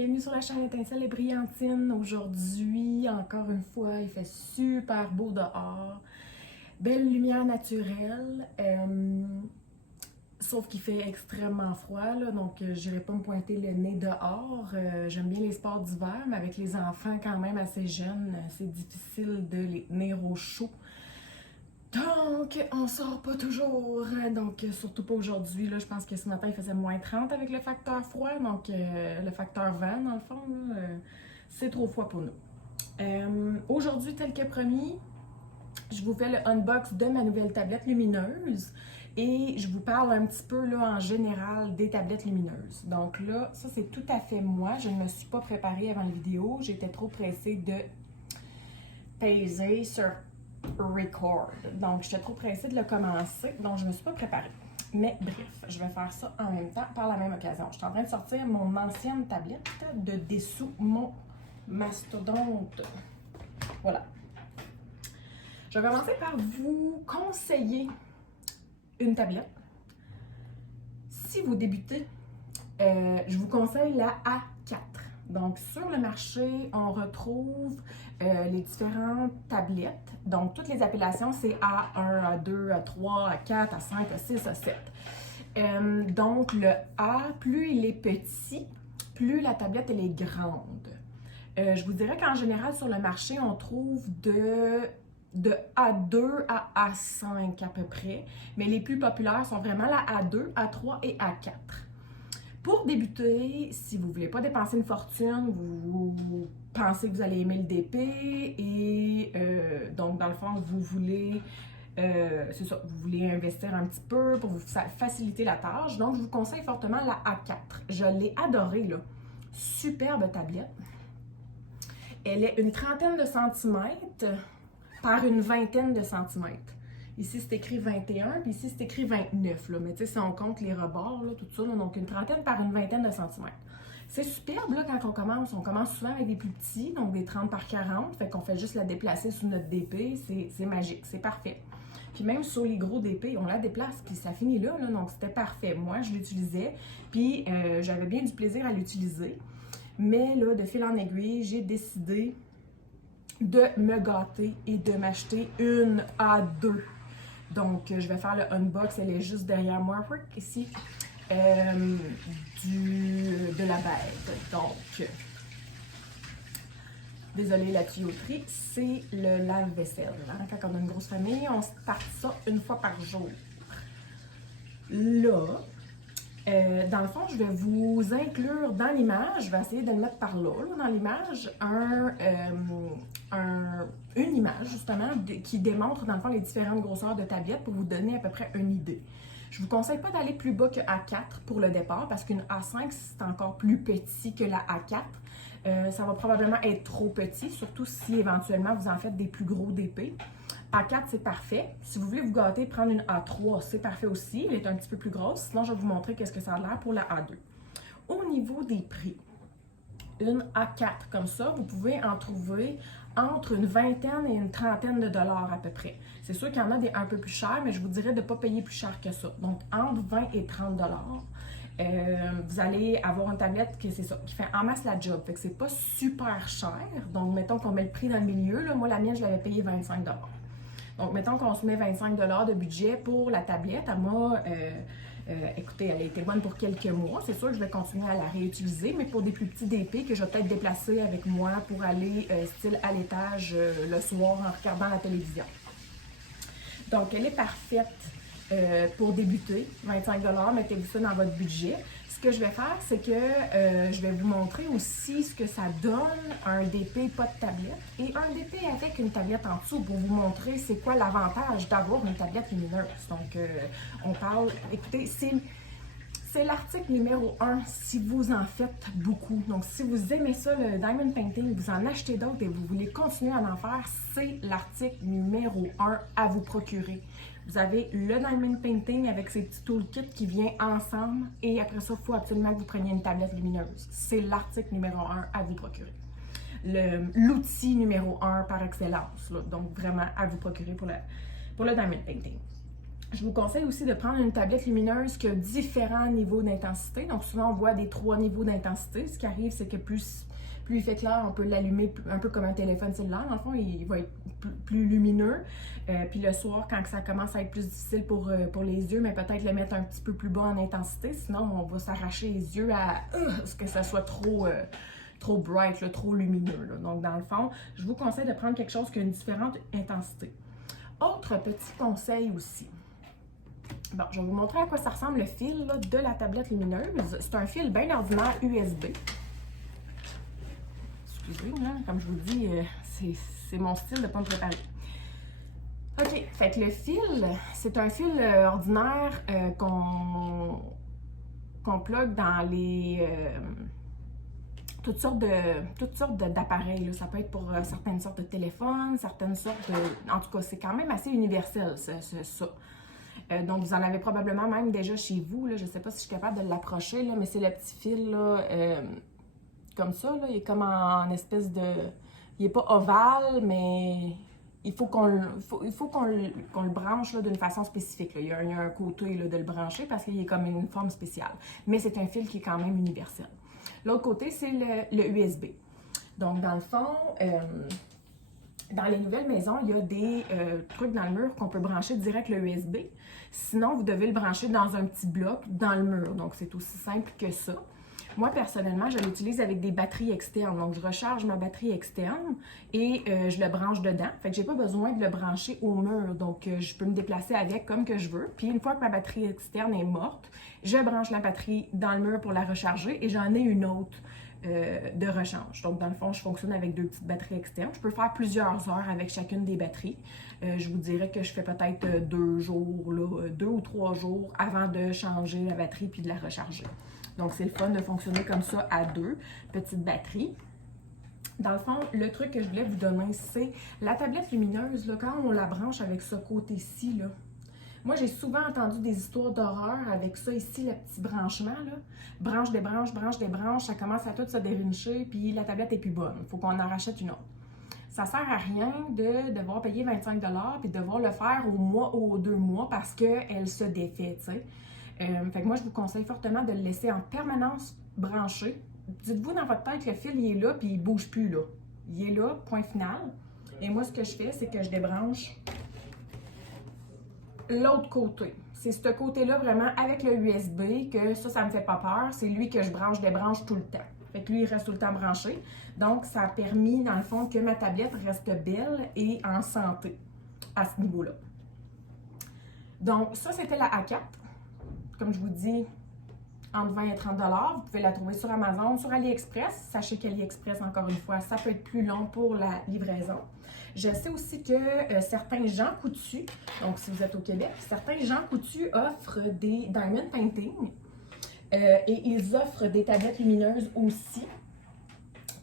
bienvenue sur la chaîne Étincelle et Brillantine. Aujourd'hui, encore une fois, il fait super beau dehors. Belle lumière naturelle, sauf qu'il fait extrêmement froid, là, donc j'irai pas me pointer le nez dehors. J'aime bien les sports d'hiver, mais avec les enfants quand même assez jeunes, c'est difficile de les tenir au chaud. Donc, on sort pas toujours, donc surtout pas aujourd'hui. Là, je pense que ce matin, il faisait moins 30 avec le facteur froid, donc le facteur vent, dans le fond, c'est trop froid pour nous. Aujourd'hui, tel que promis, je vous fais le unbox de ma nouvelle tablette lumineuse et je vous parle un petit peu là, en général des tablettes lumineuses. Donc là, ça c'est tout à fait moi. Je ne me suis pas préparée avant la vidéo. J'étais trop pressée de peser sur record. Donc, j'étais trop pressée de le commencer, donc je ne me suis pas préparée. Mais bref, je vais faire ça en même temps, par la même occasion. Je suis en train de sortir mon ancienne tablette de dessous mon mastodonte. Voilà. Je vais commencer par vous conseiller une tablette. Si vous débutez, je vous conseille la A4. Donc, sur le marché, on retrouve les différentes tablettes. Donc, toutes les appellations, c'est A1, A2, A3, A4, A5, A6, A7. Donc, le A, plus il est petit, plus la tablette, elle est grande. Je vous dirais qu'en général, sur le marché, on trouve de A2 à A5 à peu près. Mais les plus populaires sont vraiment la A2, A3 et A4. Pour débuter, si vous ne voulez pas dépenser une fortune, vous pensez que vous allez aimer le DP et donc dans le fond, vous voulez, c'est ça, vous voulez investir un petit peu pour vous faciliter la tâche. Donc, je vous conseille fortement la A4. Je l'ai adorée, là. Superbe tablette. Elle est une trentaine de centimètres par une vingtaine de centimètres. Ici, c'est écrit 21, puis ici, c'est écrit 29. Là. Mais tu sais, si on compte les rebords, là, tout ça, là, donc une trentaine par une vingtaine de centimètres. C'est superbe là, quand on commence. On commence souvent avec des plus petits, donc des 30 par 40. Fait qu'on fait juste la déplacer sous notre DP. C'est magique, c'est parfait. Puis même sur les gros DP, on la déplace, puis ça finit là, donc c'était parfait. Moi, je l'utilisais, puis j'avais bien du plaisir à l'utiliser. Mais là, de fil en aiguille, j'ai décidé de me gâter et de m'acheter une A2. Donc, je vais faire le unbox. Elle est juste derrière moi, ici, de la bête. Donc, désolée la tuyauterie, c'est le lave-vaisselle. Hein? Quand on a une grosse famille, on se part ça une fois par jour. Là, dans le fond, je vais vous inclure dans l'image, je vais essayer de le mettre par là dans l'image, une image justement qui démontre dans le fond les différentes grosseurs de tablettes pour vous donner à peu près une idée. Je ne vous conseille pas d'aller plus bas que A4 pour le départ parce qu'une A5 c'est encore plus petit que la A4. Ça va probablement être trop petit, surtout si éventuellement vous en faites des plus gros DP. A4, c'est parfait. Si vous voulez vous gâter, prendre une A3, c'est parfait aussi. Elle est un petit peu plus grosse. Sinon, je vais vous montrer qu'est-ce que ça a l'air pour la A2. Au niveau des prix, une A4 comme ça, vous pouvez en trouver entre une vingtaine et une trentaine de dollars à peu près. C'est sûr qu'il y en a des un peu plus chers, mais je vous dirais de ne pas payer plus cher que ça. Donc, entre 20 et 30 dollars. Vous allez avoir une tablette qui, c'est ça, qui fait en masse la job. Fait que c'est pas super cher. Donc, mettons qu'on met le prix dans le milieu. Là, moi, la mienne, je l'avais payé 25 dollars. Donc, mettons qu'on se met 25 $ de budget pour la tablette. À moi, écoutez, elle a été bonne pour quelques mois. C'est sûr que je vais continuer à la réutiliser, mais pour des plus petits DP que je vais peut-être déplacer avec moi pour aller style à l'étage le soir en regardant la télévision. Donc, elle est parfaite pour débuter. 25 $, mettez-vous ça dans votre budget. Ce que je vais faire, c'est que je vais vous montrer aussi ce que ça donne un DP pas de tablette et un DP avec une tablette en dessous pour vous montrer c'est quoi l'avantage d'avoir une tablette lumineuse. Donc, on parle, écoutez, c'est l'article numéro 1 si vous en faites beaucoup. Donc, si vous aimez ça, le Diamond Painting, vous en achetez d'autres et vous voulez continuer à en faire, c'est l'article numéro 1 à vous procurer. Vous avez le Diamond Painting avec ses petits toolkits qui viennent ensemble et après ça, il faut absolument que vous preniez une tablette lumineuse. C'est l'article numéro 1 à vous procurer. L'outil numéro 1 par excellence. Là. Donc, vraiment à vous procurer pour le Diamond Painting. Je vous conseille aussi de prendre une tablette lumineuse qui a différents niveaux d'intensité. Donc souvent, on voit des 3 niveaux d'intensité. Ce qui arrive, c'est que plus il fait clair, on peut l'allumer un peu comme un téléphone cellulaire. Dans le fond, il va être plus lumineux. Puis le soir, quand ça commence à être plus difficile pour les yeux, mais peut-être le mettre un petit peu plus bas en intensité. Sinon, on va s'arracher les yeux à ce que ça soit trop bright, là, trop lumineux. Là. Donc, dans le fond, je vous conseille de prendre quelque chose qui a une différente intensité. Autre petit conseil aussi. Bon, je vais vous montrer à quoi ça ressemble le fil là, de la tablette lumineuse. C'est un fil bien ordinaire USB. Excusez, là, comme je vous dis, c'est mon style de ne pas me préparer. OK, fait que le fil, c'est un fil ordinaire qu'on plug dans les... toutes sortes d'appareils. Ça peut être pour certaines sortes de téléphones, certaines sortes de... En tout cas, c'est quand même assez universel, ça. Donc, vous en avez probablement même déjà chez vous. Là. Je ne sais pas si je suis capable de l'approcher, mais c'est le petit fil là, comme ça. Là. Il est comme en espèce de... Il n'est pas ovale, mais il faut qu'on le branche d'une façon spécifique. Là. Il y a un côté là, de le brancher parce qu'il est comme une forme spéciale. Mais c'est un fil qui est quand même universel. L'autre côté, c'est le USB. Donc, dans le fond, dans les nouvelles maisons, il y a des trucs dans le mur qu'on peut brancher direct le USB. Sinon, vous devez le brancher dans un petit bloc dans le mur. Donc, c'est aussi simple que ça. Moi, personnellement, je l'utilise avec des batteries externes. Donc, je recharge ma batterie externe et je le branche dedans. Fait que j'ai pas besoin de le brancher au mur. Donc, je peux me déplacer avec comme que je veux. Puis, une fois que ma batterie externe est morte, je branche la batterie dans le mur pour la recharger et j'en ai une autre de rechange. Donc, dans le fond, je fonctionne avec 2 petites batteries externes. Je peux faire plusieurs heures avec chacune des batteries. Je vous dirais que je fais peut-être 2 jours, là, 2 ou 3 jours avant de changer la batterie puis de la recharger. Donc, c'est le fun de fonctionner comme ça à 2 petites batteries. Dans le fond, le truc que je voulais vous donner, c'est la tablette lumineuse, là, quand on la branche avec ce côté-ci, là. Moi, j'ai souvent entendu des histoires d'horreur avec ça ici, le petit branchement, là. Branche, débranche, ça commence à tout se dérincher, puis la tablette est plus bonne. Il faut qu'on en rachète une autre. Ça sert à rien de devoir payer 25$ puis de devoir le faire au mois ou aux 2 mois parce qu'elle se défait, tu sais. Fait que moi, je vous conseille fortement de le laisser en permanence branché. Dites-vous dans votre tête que le fil, il est là, puis il ne bouge plus, là. Il est là, point final. Et moi, ce que je fais, c'est que je débranche l'autre côté. C'est ce côté-là, vraiment, avec le USB, que ça me fait pas peur. C'est lui que je débranche tout le temps. Fait que lui, il reste tout le temps branché. Donc, ça a permis, dans le fond, que ma tablette reste belle et en santé à ce niveau-là. Donc, ça, c'était la A4. Comme je vous dis, entre 20 et 30$. Vous pouvez la trouver sur Amazon, sur AliExpress. Sachez qu'AliExpress, encore une fois, ça peut être plus long pour la livraison. Je sais aussi que certains Jean Coutu, donc si vous êtes au Québec, certains Jean Coutu offrent des diamond painting et ils offrent des tablettes lumineuses aussi.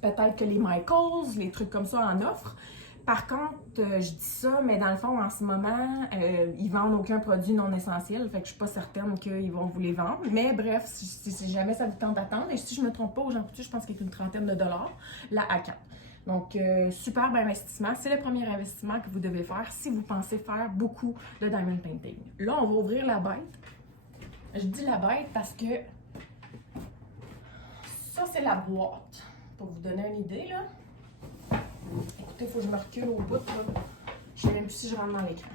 Peut-être que les Michaels, les trucs comme ça en offrent. Par contre, je dis ça, mais dans le fond, en ce moment, ils vendent aucun produit non essentiel. Fait que je suis pas certaine qu'ils vont vous les vendre. Mais bref, si jamais ça vous tente d'attendre, et si je me trompe pas, au Jean Coutu, je pense qu'il y a une $30, la A4. Donc, superbe investissement. C'est le premier investissement que vous devez faire si vous pensez faire beaucoup de diamond painting. Là, on va ouvrir la bête. Je dis la bête parce que ça, c'est la boîte. Pour vous donner une idée, là. Écoutez, il faut que je me recule au bout, là. Je ne sais même plus si je rentre dans l'écran.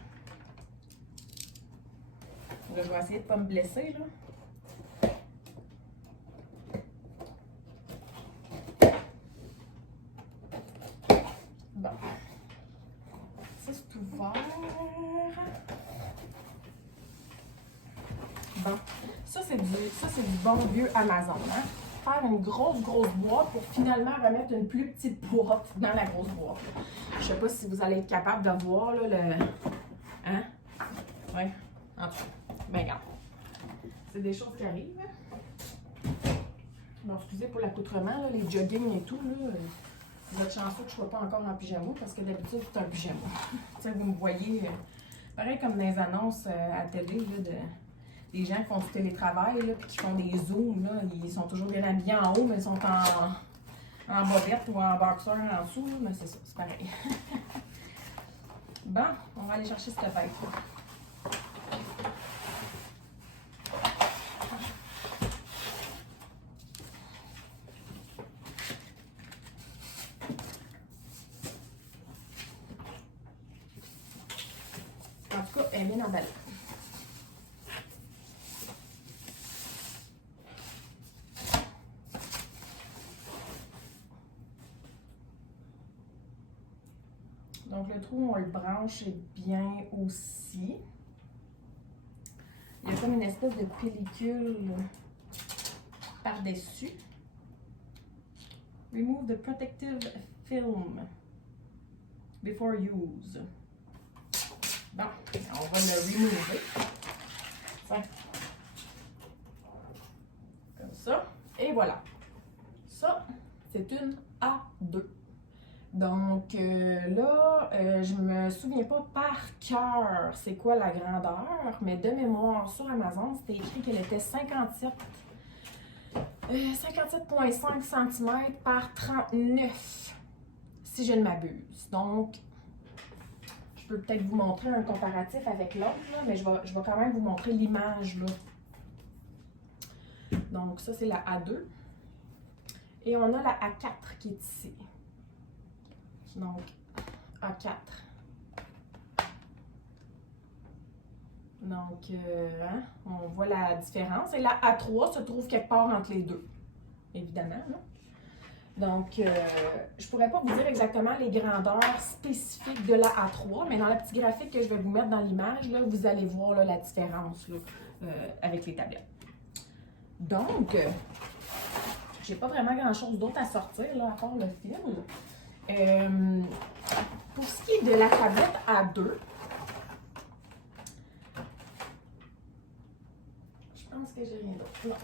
Là, je vais essayer de ne pas me blesser, là. Bon. Ça, c'est ouvert. Bon. Ça, c'est du bon vieux Amazon, hein? Faire une grosse boîte pour finalement remettre une plus petite boîte dans la grosse boîte. Je sais pas si vous allez être capable de voir, là, le... Hein? Oui. En tout cas. Ben, regarde. C'est des choses qui arrivent. Bon, excusez pour l'accoutrement, là, les jogging et tout, là. Vous êtes chanceux que je ne sois pas encore en pyjama parce que d'habitude, c'est un pyjama. Tu sais, vous me voyez, pareil comme dans les annonces à la télé, là, des gens qui font du télétravail, là, puis qui font des zooms, là, ils sont toujours bien habillés en haut, mais ils sont en bobette ou en boxeur en dessous, là, mais c'est ça, c'est pareil. Bon, on va aller chercher cette bête-là. Elle est bien emballée. Donc, le trou, on le branche bien aussi. Il y a comme une espèce de pellicule par-dessus. Remove the protective film before use. Bon, on va le remover. Tiens. Comme ça. Et voilà. Ça, c'est une A2. Donc là, je me souviens pas par cœur c'est quoi la grandeur, mais de mémoire sur Amazon, c'était écrit qu'elle était 57,5 cm par 39, si je ne m'abuse. Donc, je peux peut-être vous montrer un comparatif avec l'autre, mais je vais quand même vous montrer l'image là. Donc ça, c'est la A2. Et on a la A4 qui est ici. Donc, A4. Donc, on voit la différence. Et la A3 se trouve quelque part entre les deux, évidemment. Là. Donc, je ne pourrais pas vous dire exactement les grandeurs spécifiques de la A3, mais dans le petit graphique que je vais vous mettre dans l'image, vous allez voir là, la différence là, avec les tablettes. Donc, j'ai pas vraiment grand-chose d'autre à sortir, là, à part le film. Pour ce qui est de la tablette A2, je pense que j'ai rien d'autre. Non.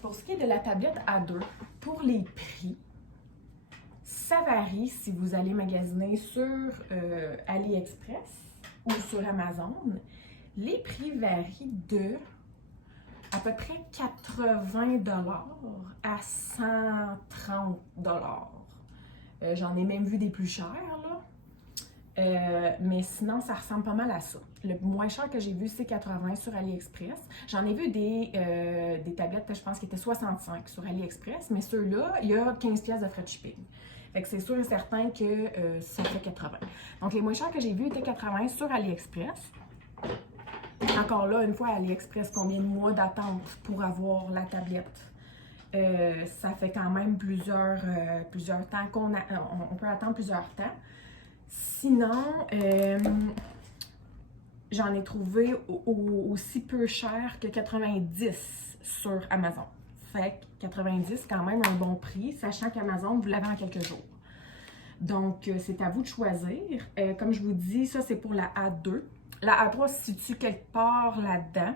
Pour ce qui est de la tablette A2, pour les prix, ça varie si vous allez magasiner sur AliExpress ou sur Amazon. Les prix varient de à peu près 80 $ à 130 $. J'en ai même vu des plus chers, là. Mais sinon, ça ressemble pas mal à ça. Le moins cher que j'ai vu, c'est 80 sur AliExpress. J'en ai vu des tablettes, je pense, qui étaient 65 sur AliExpress, mais ceux-là, il y a 15 $ de frais de shipping. Fait que c'est sûr et certain que ça fait 80. Donc, les moins chers que j'ai vus étaient 80 sur AliExpress. Encore là, une fois, AliExpress, combien de mois d'attente pour avoir la tablette? Ça fait quand même plusieurs temps on peut attendre plusieurs temps. Sinon, j'en ai trouvé aussi peu cher que 90 sur Amazon. Fait que 90, quand même un bon prix, sachant qu'Amazon, vous l'avez en quelques jours. Donc, c'est à vous de choisir. Comme je vous dis, ça, c'est pour la A2. La A3 se situe quelque part là-dedans.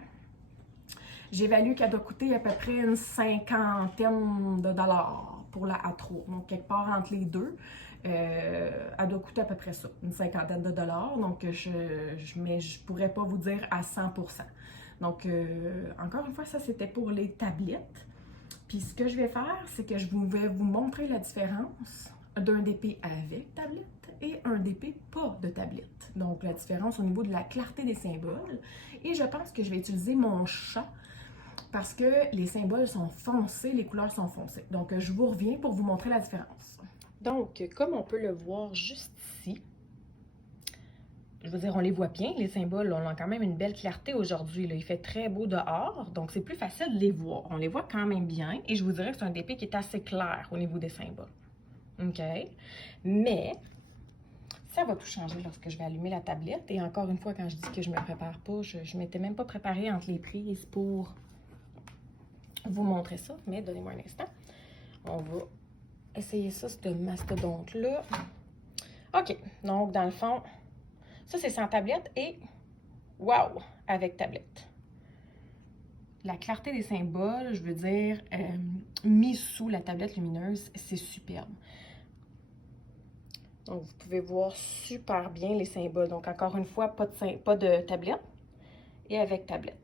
J'évalue qu'elle doit coûter à peu près une 50aine de dollars pour la A3. Donc, quelque part entre les deux, elle doit coûter à peu près ça, une 50aine de dollars. Donc, mais je ne pourrais pas vous dire à 100%. Donc, encore une fois, ça, c'était pour les tablettes. Puis, ce que je vais faire, c'est que je vais vous montrer la différence d'un DP avec tablette et un DP pas de tablette. Donc, la différence au niveau de la clarté des symboles. Et je pense que je vais utiliser mon chat parce que les symboles sont foncés, les couleurs sont foncées. Donc, je vous reviens pour vous montrer la différence. Donc, comme on peut le voir juste ici, je veux dire, on les voit bien, les symboles, on a quand même une belle clarté aujourd'hui. Il fait très beau dehors, donc c'est plus facile de les voir. On les voit quand même bien et je vous dirais que c'est un DP qui est assez clair au niveau des symboles. OK? Mais, ça va tout changer lorsque je vais allumer la tablette. Et encore une fois, quand je dis que je ne me prépare pas, je ne m'étais même pas préparée entre les prises pour vous montrer ça. Mais donnez-moi un instant. On va essayer ça, ce mastodonte-là. OK. Donc, dans le fond, ça, c'est sans tablette et wow, avec tablette. La clarté des symboles, je veux dire, mis sous la tablette lumineuse, c'est superbe. Donc, vous pouvez voir super bien les symboles. Donc, encore une fois, pas de tablette et avec tablette.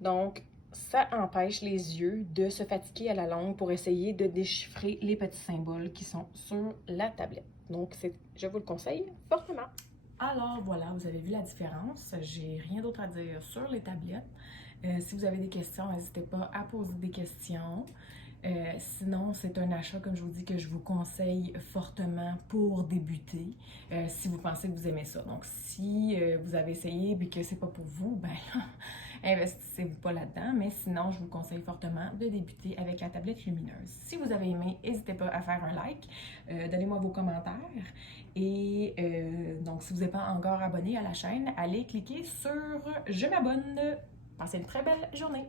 Donc, ça empêche les yeux de se fatiguer à la longue pour essayer de déchiffrer les petits symboles qui sont sur la tablette. Donc, je vous le conseille fortement. Alors, voilà, vous avez vu la différence. J'ai rien d'autre à dire sur les tablettes. Si vous avez des questions, n'hésitez pas à poser des questions. Sinon, c'est un achat, comme je vous dis, que je vous conseille fortement pour débuter, si vous pensez que vous aimez ça. Donc, si vous avez essayé et que c'est pas pour vous, ben investissez-vous pas là-dedans. Mais sinon, je vous conseille fortement de débuter avec la tablette lumineuse. Si vous avez aimé, n'hésitez pas à faire un like, donnez-moi vos commentaires. Et donc, si vous n'êtes pas encore abonné à la chaîne, allez cliquer sur « Je m'abonne ». Passez une très belle journée!